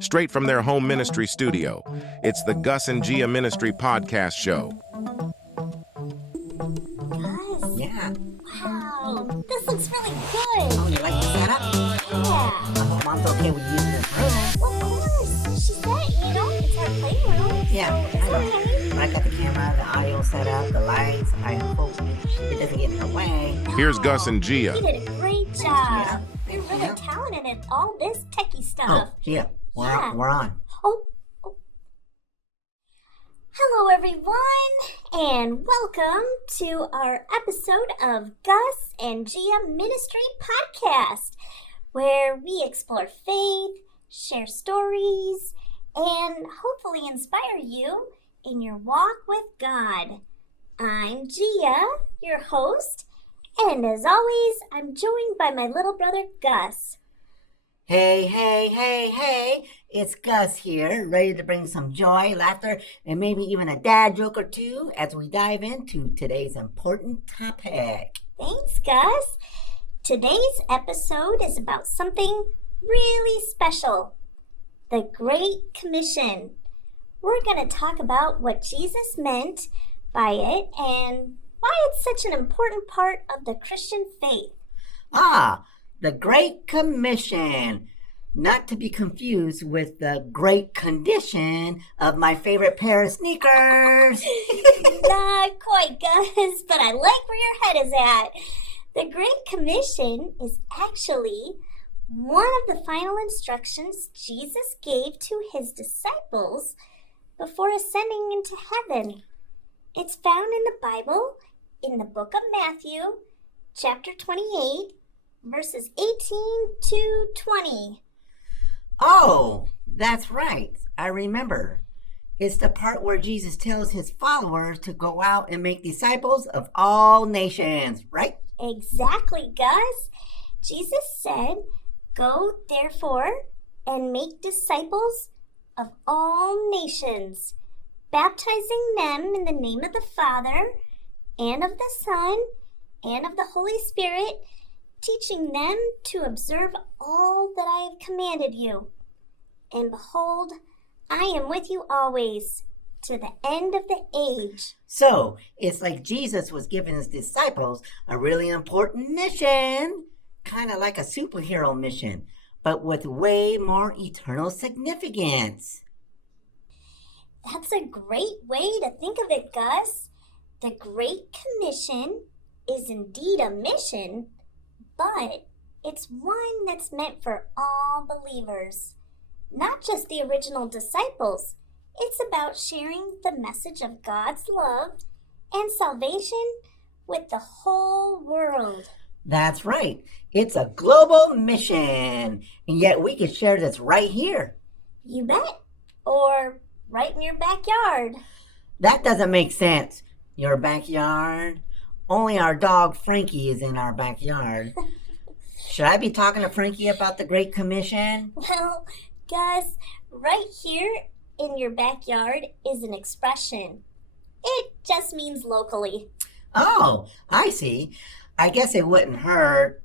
Straight from their home ministry studio, it's the Gus and Gia Ministry podcast show. Gus? Yeah. Wow, this looks really good. Oh, you like the setup? Yeah. I hope Mom's okay with using this room. Well, of course. She said, it's our playroom. Yeah, So I know. it's okay. But I got the camera, the audio set up, the lights. I hope it doesn't get in her way. Here's Gus and Gia. You did a great job. Yeah. You're really Yeah. talented at all this techie Oh, stuff. yeah. We're on. Oh. Hello, everyone, and welcome to our episode of Gus and Gia Ministry podcast, where we explore faith, share stories, and hopefully inspire you in your walk with God. I'm Gia, your host, and as always, I'm joined by my little brother, Gus. Hey. It's Gus here, ready to bring some joy, laughter, and maybe even a dad joke or two as we dive into today's important topic. Thanks, Gus. Today's episode is about something really special, the Great Commission. We're going to talk about what Jesus meant by it and why it's such an important part of the Christian faith. The Great Commission. Not to be confused with the great condition of my favorite pair of sneakers. Not quite, Gus, but I like where your head is at. The Great Commission is actually one of the final instructions Jesus gave to his disciples before ascending into heaven. It's found in the Bible in the book of Matthew, chapter 28, verses 18 to 20. Oh, that's right. I remember. It's the part where Jesus tells his followers to go out and make disciples of all nations, right? Exactly, Gus. Jesus said, "Go, therefore, and make disciples of all nations, baptizing them in the name of the Father, and of the Son, and of the Holy Spirit, teaching them to observe all that I have commanded you. And behold, I am with you always, to the end of the age." So, it's like Jesus was giving his disciples a really important mission, kind of like a superhero mission, but with way more eternal significance. That's a great way to think of it, Gus. The Great Commission is indeed a mission, but it's one that's meant for all believers, not just the original disciples. It's about sharing the message of God's love and salvation with the whole world. That's right. It's a global mission, and yet we can share this right here. You bet. Or right in your backyard. That doesn't make sense. Your backyard? Only our dog Frankie is in our backyard. Should I be talking to Frankie about the Great Commission? Well, Gus, right here in your backyard is an expression. It just means locally. Oh, I see. I guess it wouldn't hurt.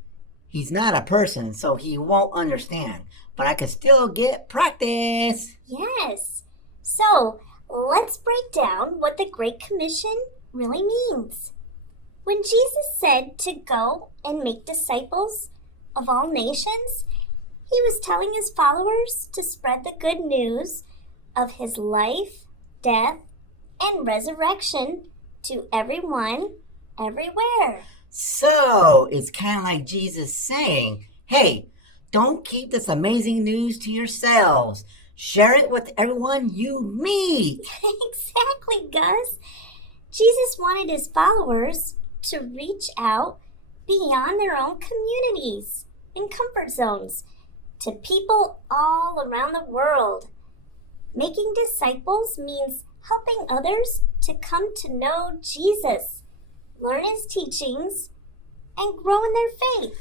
He's not a person, so he won't understand. But I could still get practice. Yes. So, let's break down what the Great Commission really means. When Jesus said to go and make disciples of all nations, he was telling his followers to spread the good news of his life, death, and resurrection to everyone, everywhere. So, it's kind of like Jesus saying, hey, don't keep this amazing news to yourselves. Share it with everyone you meet. Exactly, Gus. Jesus wanted his followers to reach out beyond their own communities and comfort zones to people all around the world. Making disciples means helping others to come to know Jesus, learn his teachings, and grow in their faith.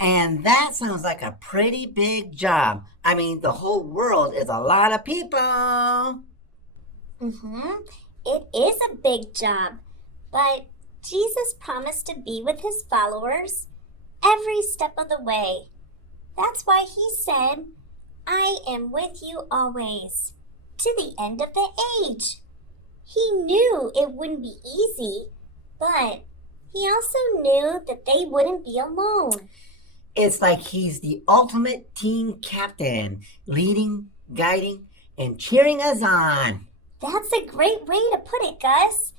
And that sounds like a pretty big job. I mean, the whole world is a lot of people. It is a big job, but Jesus promised to be with his followers every step of the way. That's why he said, I am with you always, to the end of the age. He knew it wouldn't be easy, but he also knew that they wouldn't be alone. It's like he's the ultimate team captain, leading, guiding, and cheering us on. That's a great way to put it, Gus.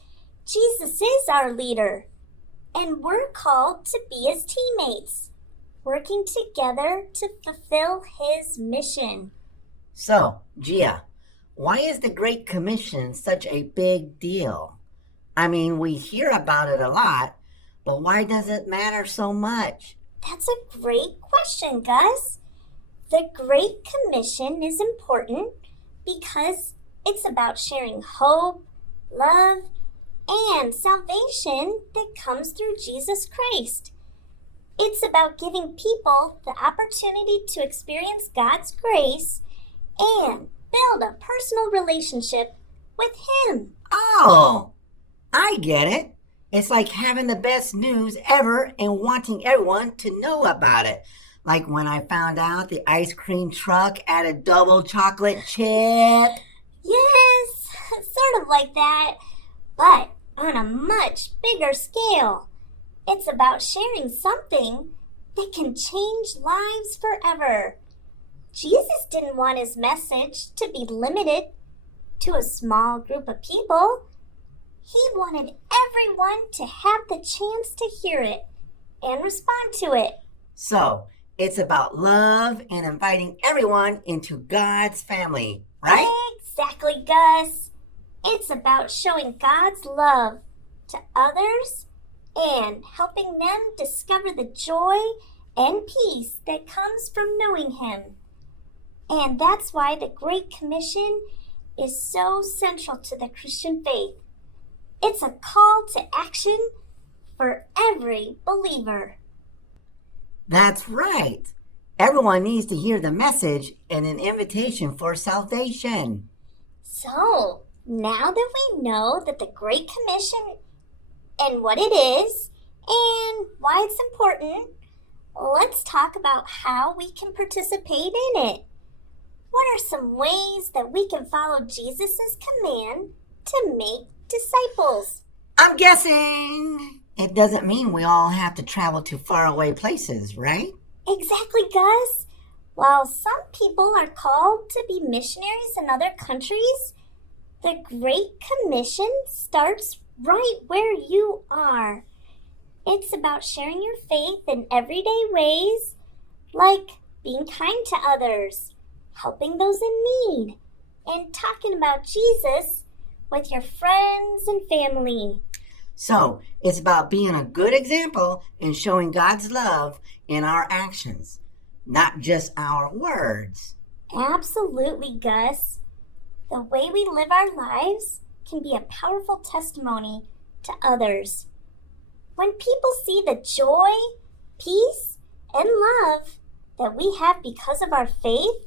Jesus is our leader, and we're called to be his teammates, working together to fulfill his mission. So, Gia, why is the Great Commission such a big deal? I mean, we hear about it a lot, but why does it matter so much? That's a great question, Gus. The Great Commission is important because it's about sharing hope, love, and salvation that comes through Jesus Christ. It's about giving people the opportunity to experience God's grace and build a personal relationship with him. Oh, I get it. It's like having the best news ever and wanting everyone to know about it. Like when I found out the ice cream truck added double chocolate chip. Yes, sort of like that, but on a much bigger scale. It's about sharing something that can change lives forever. Jesus didn't want his message to be limited to a small group of people. He wanted everyone to have the chance to hear it and respond to it. So, it's about love and inviting everyone into God's family, right? Exactly, Gus. It's about showing God's love to others and helping them discover the joy and peace that comes from knowing him. And that's why the Great Commission is so central to the Christian faith. It's a call to action for every believer. That's right. Everyone needs to hear the message and an invitation for salvation. So, now that we know that the Great Commission and what it is and why it's important, let's talk about how we can participate in it. What are some ways that we can follow Jesus' command to make disciples? I'm guessing it doesn't mean we all have to travel to faraway places, right? Exactly, Gus. While some people are called to be missionaries in other countries, the Great Commission starts right where you are. It's about sharing your faith in everyday ways, like being kind to others, helping those in need, and talking about Jesus with your friends and family. So, it's about being a good example and showing God's love in our actions, not just our words. Absolutely, Gus. The way we live our lives can be a powerful testimony to others. When people see the joy, peace, and love that we have because of our faith,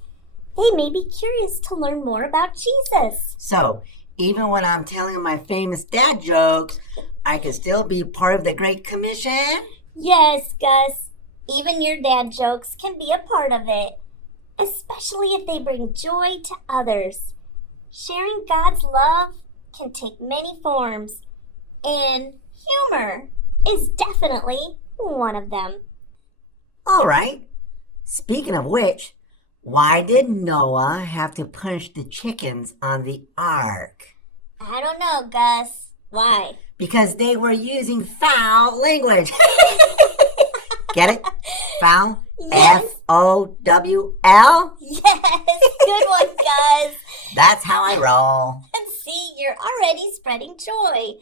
they may be curious to learn more about Jesus. So, even when I'm telling my famous dad jokes, I can still be part of the Great Commission? Yes, Gus. Even your dad jokes can be a part of it, especially if they bring joy to others. Sharing God's love can take many forms, and humor is definitely one of them. All right. Speaking of which, why did Noah have to punish the chickens on the ark? I don't know, Gus. Why? Because they were using foul language. Get it? Foul? Yes. F-O-W-L? Yes, good one, Gus. That's how I roll. And see, you're already spreading joy.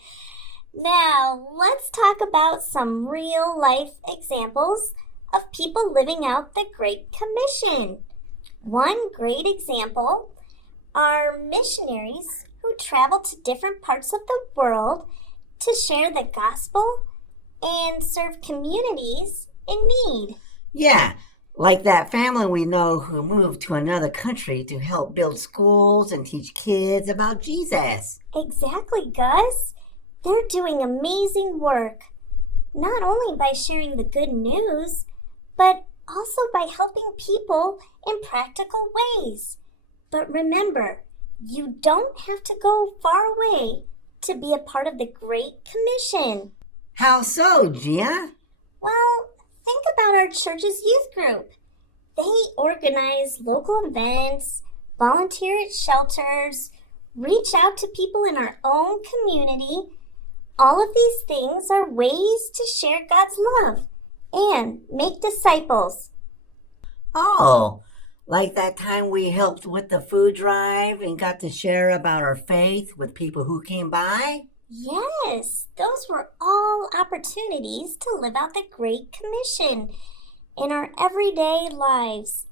Now, let's talk about some real-life examples of people living out the Great Commission. One great example are missionaries who travel to different parts of the world to share the gospel and serve communities in need. Yeah, like that family we know who moved to another country to help build schools and teach kids about Jesus. Exactly, Gus. They're doing amazing work, not only by sharing the good news, but also by helping people in practical ways. But remember, you don't have to go far away to be a part of the Great Commission. How so, Gia? Well, think about our church's youth group. They organize local events, volunteer at shelters, reach out to people in our own community. All of these things are ways to share God's love and make disciples. Oh, like that time we helped with the food drive and got to share about our faith with people who came by? Yes, those were all opportunities to live out the Great Commission in our everyday lives.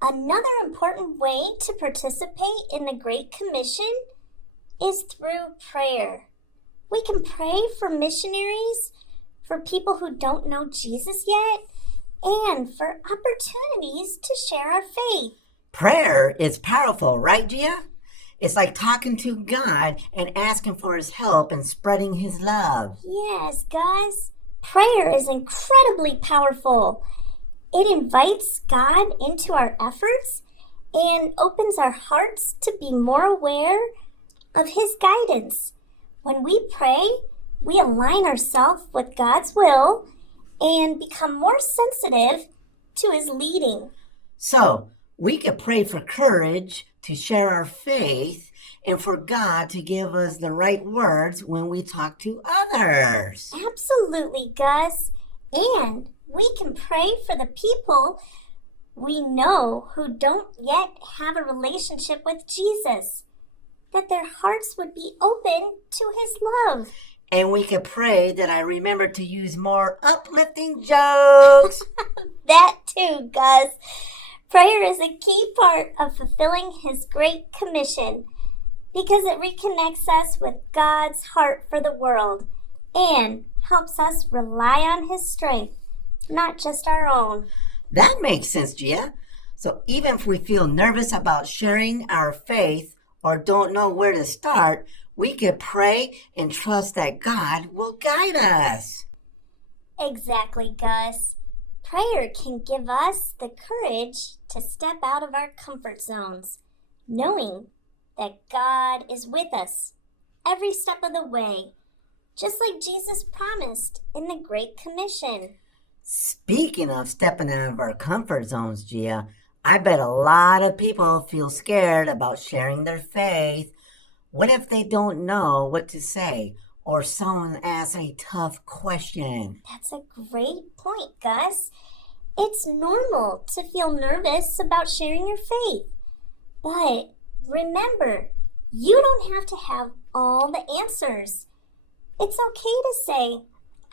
Another important way to participate in the Great Commission is through prayer. We can pray for missionaries, for people who don't know Jesus yet, and for opportunities to share our faith. Prayer is powerful, right, Gia? It's like talking to God and asking for his help and spreading his love. Yes, guys. Prayer is incredibly powerful. It invites God into our efforts and opens our hearts to be more aware of his guidance. When we pray, we align ourselves with God's will and become more sensitive to his leading. So, we could pray for courage to share our faith and for God to give us the right words when we talk to others. Absolutely, Gus. And we can pray for the people we know who don't yet have a relationship with Jesus, that their hearts would be open to his love. And we could pray that I remember to use more uplifting jokes. That too, Gus. Prayer is a key part of fulfilling his Great Commission because it reconnects us with God's heart for the world and helps us rely on his strength, not just our own. That makes sense, Gia. So even if we feel nervous about sharing our faith or don't know where to start, we can pray and trust that God will guide us. Exactly, Gus. Prayer can give us the courage to step out of our comfort zones, knowing that God is with us every step of the way, just like Jesus promised in the Great Commission. Speaking of stepping out of our comfort zones, Gia, I bet a lot of people feel scared about sharing their faith. What if they don't know what to say or someone asks a tough question? That's a great point, Gus. It's normal to feel nervous about sharing your faith. But remember, you don't have to have all the answers. It's okay to say,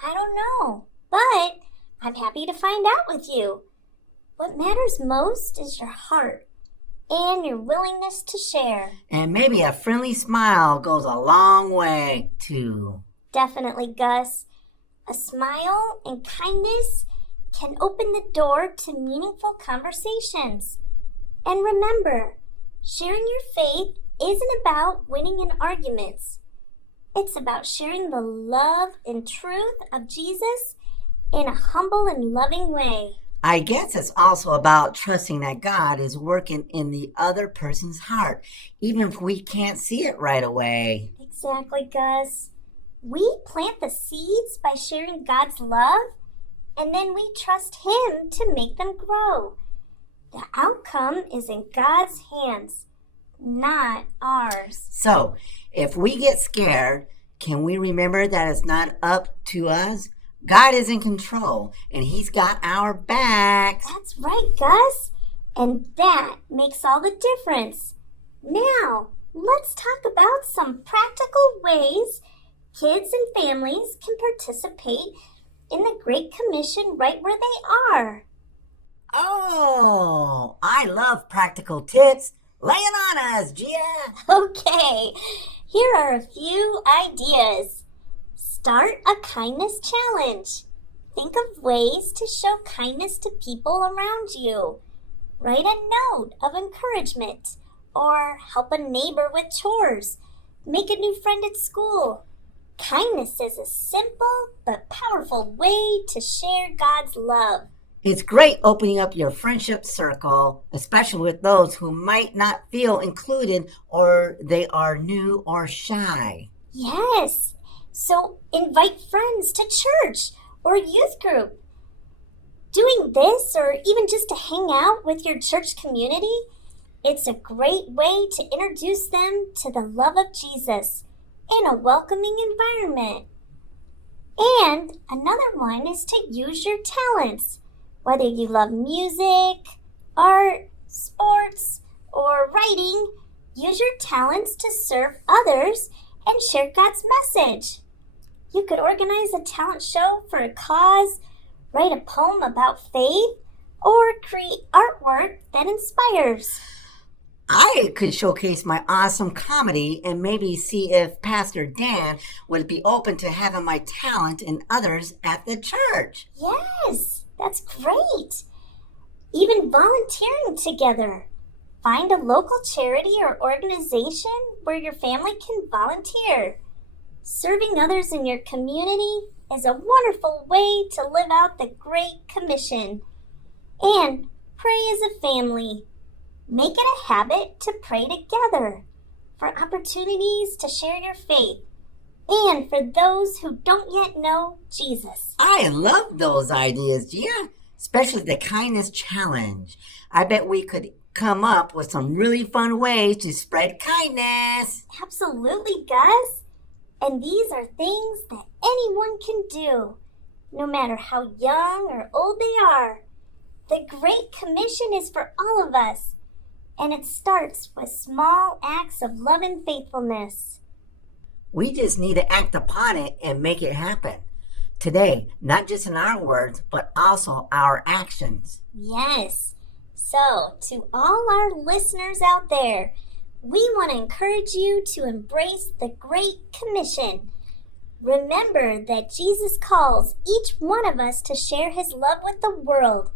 I don't know, but I'm happy to find out with you. What matters most is your heart and your willingness to share. And maybe a friendly smile goes a long way, too. Definitely, Gus. A smile and kindness can open the door to meaningful conversations. And remember, sharing your faith isn't about winning in arguments. It's about sharing the love and truth of Jesus in a humble and loving way. I guess it's also about trusting that God is working in the other person's heart, even if we can't see it right away. Exactly, Gus. We plant the seeds by sharing God's love, and then we trust him to make them grow. The outcome is in God's hands, not ours. So, if we get scared, can we remember that it's not up to us? God is in control, and he's got our backs. That's right, Gus. And that makes all the difference. Now, let's talk about some practical ways kids and families can participate in the Great Commission right where they are. Oh, I love practical tips. Lay it on us, Gia. Okay, here are a few ideas. Start a kindness challenge. Think of ways to show kindness to people around you. Write a note of encouragement or help a neighbor with chores. Make a new friend at school. Kindness is a simple but powerful way to share God's love. It's great opening up your friendship circle, especially with those who might not feel included or they are new or shy. Yes. So invite friends to church or youth group. Doing this or even just to hang out with your church community, it's a great way to introduce them to the love of Jesus in a welcoming environment. And another one is to use your talents. Whether you love music, art, sports, or writing, use your talents to serve others and share God's message. You could organize a talent show for a cause, write a poem about faith, or create artwork that inspires. I could showcase my awesome comedy and maybe see if Pastor Dan would be open to having my talent and others at the church. Yes, that's great. Even volunteering together. Find a local charity or organization where your family can volunteer. Serving others in your community is a wonderful way to live out the Great Commission. And pray as a family. Make it a habit to pray together for opportunities to share your faith and for those who don't yet know Jesus. I love those ideas, Gia, especially the kindness challenge. I bet we could come up with some really fun ways to spread kindness. Absolutely, Gus. And these are things that anyone can do, no matter how young or old they are. The Great Commission is for all of us, and it starts with small acts of love and faithfulness. We just need to act upon it and make it happen. Today, not just in our words, but also our actions. Yes. So, to all our listeners out there, we want to encourage you to embrace the Great Commission. Remember that Jesus calls each one of us to share his love with the world,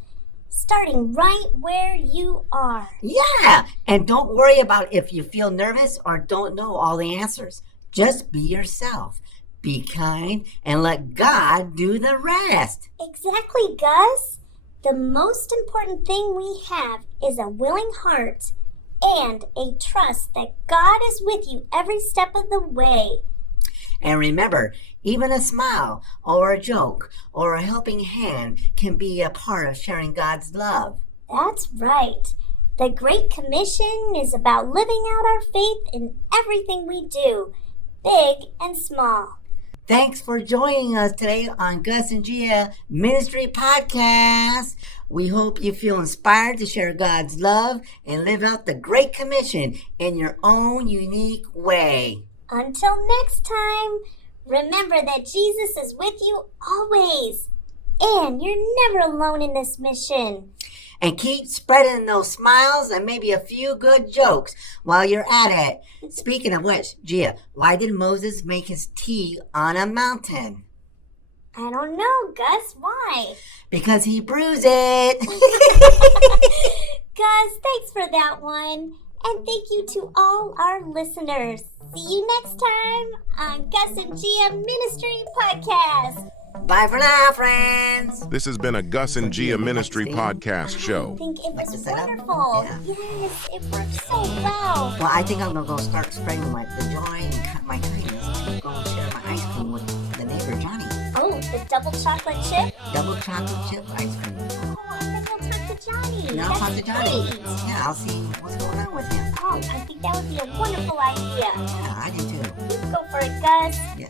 starting right where you are. Yeah, and don't worry about if you feel nervous or don't know all the answers. Just be yourself. Be kind and let God do the rest. Exactly, Gus. The most important thing we have is a willing heart and a trust that God is with you every step of the way. And remember, even a smile or a joke or a helping hand can be a part of sharing God's love. That's right. The Great Commission is about living out our faith in everything we do, big and small. Thanks for joining us today on Gus and Gia Ministry Podcast. We hope you feel inspired to share God's love and live out the Great Commission in your own unique way. Until next time, remember that Jesus is with you always, and you're never alone in this mission. And keep spreading those smiles and maybe a few good jokes while you're at it. Speaking of which, Gia, why did Moses make his tea on a mountain? I don't know, Gus. Why? Because he bruised it. Gus, thanks for that one. And thank you to all our listeners. See you next time on Gus and Gia Ministry Podcast. Bye for now, friends. This has been a Gus and Gia Ministry podcast show. I think it Like the was setup? wonderful. Yeah. Yes, it worked so well. Well, I think I'm going to go start spreading the joy and my kindness. I'm going to share my ice cream with the neighbor, Johnny. Oh, the double chocolate chip? Double chocolate chip ice cream. Oh, I think I'll talk to Johnny. Yeah, I'll talk to Johnny. Great. Yeah, I'll see what's going on with him. Oh, I think that would be a wonderful idea. Yeah, I do too. You go for it, Gus. Yeah.